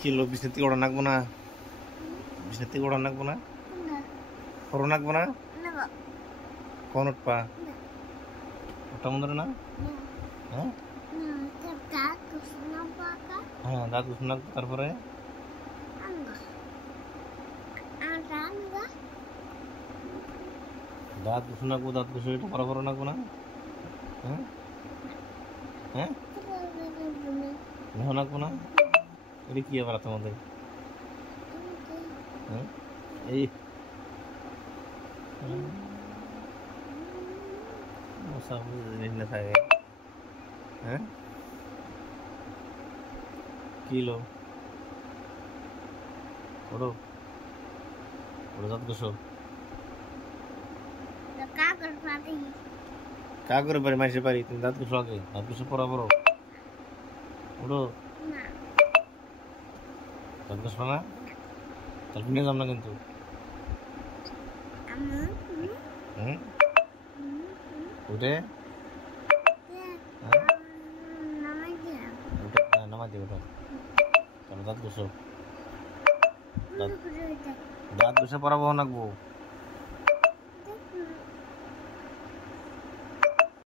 Kilo বিছনাতে ওড়া নাকবো না, বিছনাতে ওড়া নাকবো না, ওড়া নাকবো না, কোন উঠপা ওটা মনে না? হ্যাঁ হ্যাঁ, দাঁত ঘুষ নাকবো, তারপরে দাঁত ঘুষ নাকবো, দাঁত ঘুষ এটা বরাবর নাকবো না? হ্যাঁ হ্যাঁ, নাকবো না? এটা কি আবার তোমাদের? হ্যাঁ এই জিনিস না থাকে। হ্যাঁ কিলো ওড়ো ওড়ো, দাঁত ঘুষো কা করে পারি, মাসে পারি, তুমি দাঁত ঘুষো আগে, দাঁত ঘুষো পড়া বড় ওড়ো, দাঁত ঘুষো না, তাহলে নিয়ে যাম না কিন্তু। হুম উঠে নামাই দিয়ে ওটা, তাহলে দাঁত ঘুষো, দাঁত ঘুষে পড়াবো নাকবো।